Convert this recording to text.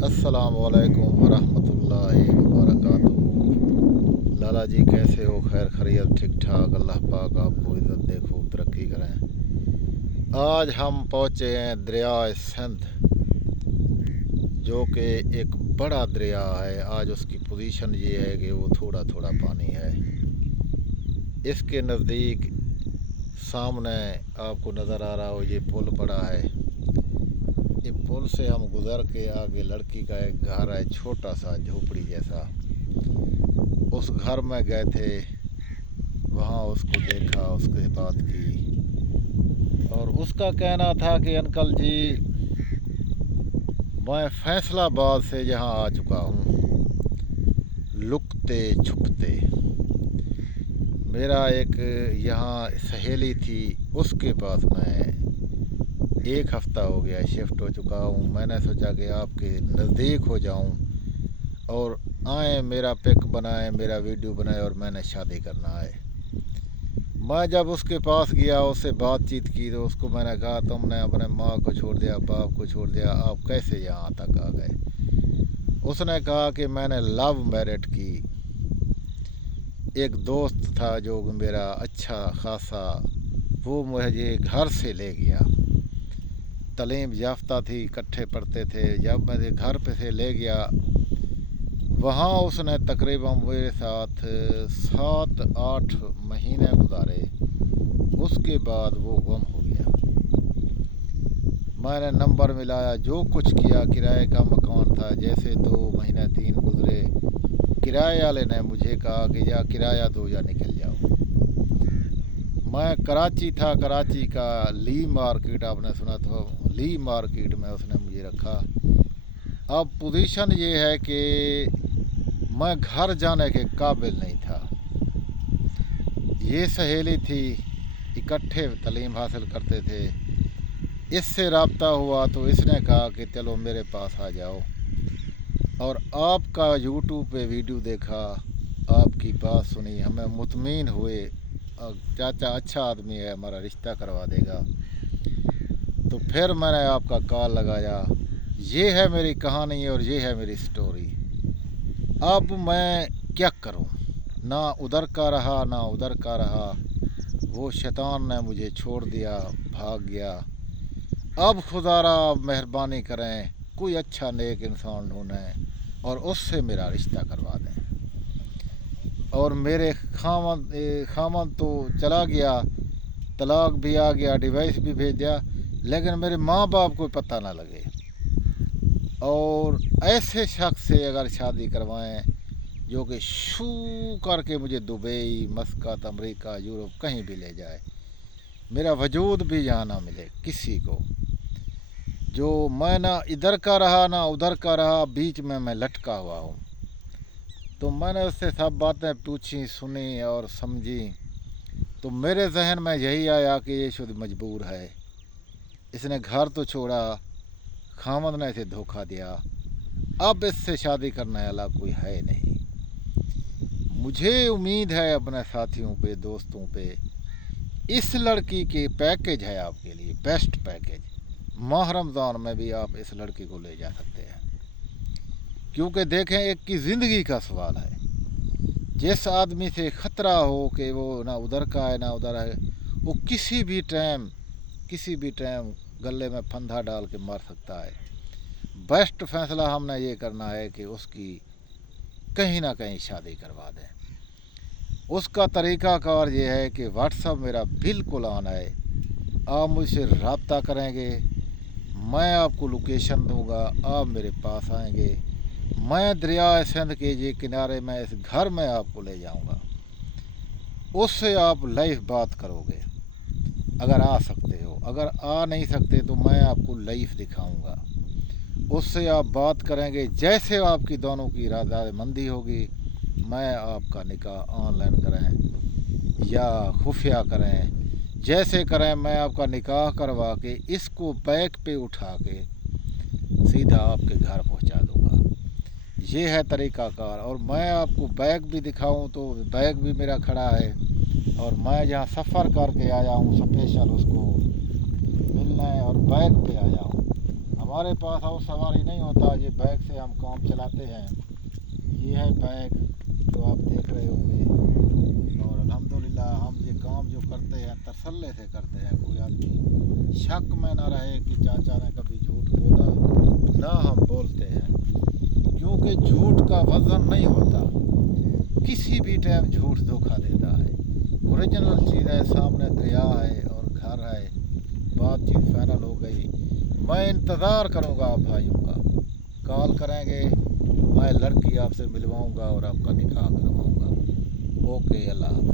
अस्सलाम वालेकुम वरहमतुल्लाहि वबरकातुहू। लाला जी कैसे हो? खैर खैरियत ठीक ठाक। अल्लाह पाक आपको इज़्ज़त दे, खूब तरक्की करें। आज हम पहुँचे हैं दरिया सिंध, जो कि एक बड़ा दरिया है। आज उसकी पोजीशन ये है कि वो थोड़ा थोड़ा पानी है। इसके नज़दीक सामने आपको नज़र आ रहा हो ये पुल पड़ा है। ये पुल से हम गुज़र के आगे लड़की का एक घर है, छोटा सा झोपड़ी जैसा। उस घर में गए थे, वहाँ उसको देखा, उसके बात की, और उसका कहना था कि अंकल जी मैं फैसलाबाद से यहाँ आ चुका हूँ, लुकते छुपते। मेरा एक यहाँ सहेली थी, उसके पास मैं 1 हफ्ता हो गया शिफ्ट हो चुका हूँ। मैंने सोचा कि आपके नज़दीक हो जाऊँ और आए, मेरा पिक बनाए, मेरा वीडियो बनाए, और मैंने शादी करना है। मैं जब उसके पास गया, उससे बातचीत की, तो उसको मैंने कहा तुमने अपने माँ को छोड़ दिया, बाप को छोड़ दिया, आप कैसे यहाँ तक आ गए? उसने कहा कि मैंने लव मैरिज की। एक दोस्त था जो मेरा अच्छा खासा, वो मुझे घर से ले गया। तालीम याफ्ता थी, इकट्ठे पढ़ते थे। जब मेरे घर पे से ले गया, वहाँ उसने तकरीबन मेरे साथ 7-8 महीने गुजारे। उसके बाद वो गुम हो गया। मैंने नंबर मिलाया, जो कुछ किया। किराए का मकान था। जैसे 2 महीने 3 गुजरे, किराए वाले ने मुझे कहा कि या किराया दो या निकल जाओ। मैं कराची था, कराची का ली मार्केट आपने सुना था, ली मार्केट में उसने मुझे रखा। अब पोजीशन ये है कि मैं घर जाने के काबिल नहीं था। ये सहेली थी, इकट्ठे तालीम हासिल करते थे। इससे रब्ता हुआ तो इसने कहा कि चलो मेरे पास आ जाओ, और आपका यूट्यूब पे वीडियो देखा, आपकी बात सुनी, हमें मुतमीन हुए, चाचा अच्छा आदमी है, हमारा रिश्ता करवा देगा। तो फिर मैंने आपका कॉल लगाया। ये है मेरी कहानी और ये है मेरी स्टोरी। अब मैं क्या करूं? ना उधर का रहा ना उधर का रहा। वो शैतान ने मुझे छोड़ दिया, भाग गया। अब खुदारा आप मेहरबानी करें, कोई अच्छा नेक इंसान ढूंढें और उससे मेरा रिश्ता करवा दें। और मेरे खामन तो चला गया, तलाक भी आ गया, डिवाइस भी भेज दिया, लेकिन मेरे माँ बाप को पता ना लगे। और ऐसे शख्स से अगर शादी करवाएं जो कि शू करके मुझे दुबई, मस्कत, अमेरिका, यूरोप कहीं भी ले जाए, मेरा वजूद भी यहाँ ना मिले किसी को। जो मैं ना इधर का रहा ना उधर का रहा, बीच में मैं लटका हुआ हूँ। तो मैंने उससे सब बातें पूछी, सुनी और समझी। तो मेरे जहन में यही आया कि ये शुद्ध मजबूर है। इसने घर तो छोड़ा, खामद ने इसे धोखा दिया, अब इससे शादी करने वाला कोई है नहीं। मुझे उम्मीद है अपने साथियों पे, दोस्तों पे, इस लड़की के पैकेज है आपके लिए, बेस्ट पैकेज। माह रमज़ान में भी आप इस लड़की को ले जा सकते हैं, क्योंकि देखें, एक की ज़िंदगी का सवाल है। जिस आदमी से ख़तरा हो कि वो ना उधर का है ना उधर है, वो किसी भी टाइम गले में फंदा डाल के मार सकता है। बेस्ट फैसला हमने ये करना है कि उसकी कहीं ना कहीं शादी करवा दें। उसका तरीक़ाकार ये है कि व्हाट्सअप मेरा बिल्कुल ऑन है। आप मुझसे रब्ता करेंगे, मैं आपको लोकेशन दूंगा, आप मेरे पास आएंगे। मैं दरिया सिंध के ये किनारे में इस घर में आपको ले जाऊंगा। उससे आप लाइव बात करोगे अगर आ सकते हो। अगर आ नहीं सकते तो मैं आपको लाइव दिखाऊंगा। उससे आप बात करेंगे, जैसे आपकी दोनों की रज़ामंदी होगी, मैं आपका निकाह ऑनलाइन करें या खुफिया करें, जैसे करें, मैं आपका निकाह करवा के इसको बैग पे उठा के सीधा आपके घर पहुंचा दूंगा। ये है तरीक़ाकार। और मैं आपको बैग भी दिखाऊं तो बैग भी मेरा खड़ा है, और मैं जहाँ सफ़र करके आया हूँ स्पेशल उसको मिलने, और बैग पे आया हूँ। हमारे पास और सवारी नहीं होता, ये बैग से हम काम चलाते हैं। ये है बैग जो आप देख रहे होंगे। और अल्हम्दुलिल्लाह हम ये काम जो करते हैं तसल्ली से करते हैं, कोई आदमी शक में ना रहे कि चाचा ने कभी झूठ बोला, ना हम बोलते हैं, क्योंकि झूठ का वज़न नहीं होता, किसी भी टाइम झूठ धोखा देता है। ओरिजिनल चीज़ है, सामने दरिया है और घर है, बातचीत फाइनल हो गई। मैं इंतज़ार करूँगा आप भाइयों का, कॉल करेंगे, मैं लड़की आपसे मिलवाऊँगा और आपका निकाह करवाऊँगा। ओके, अल्लाह।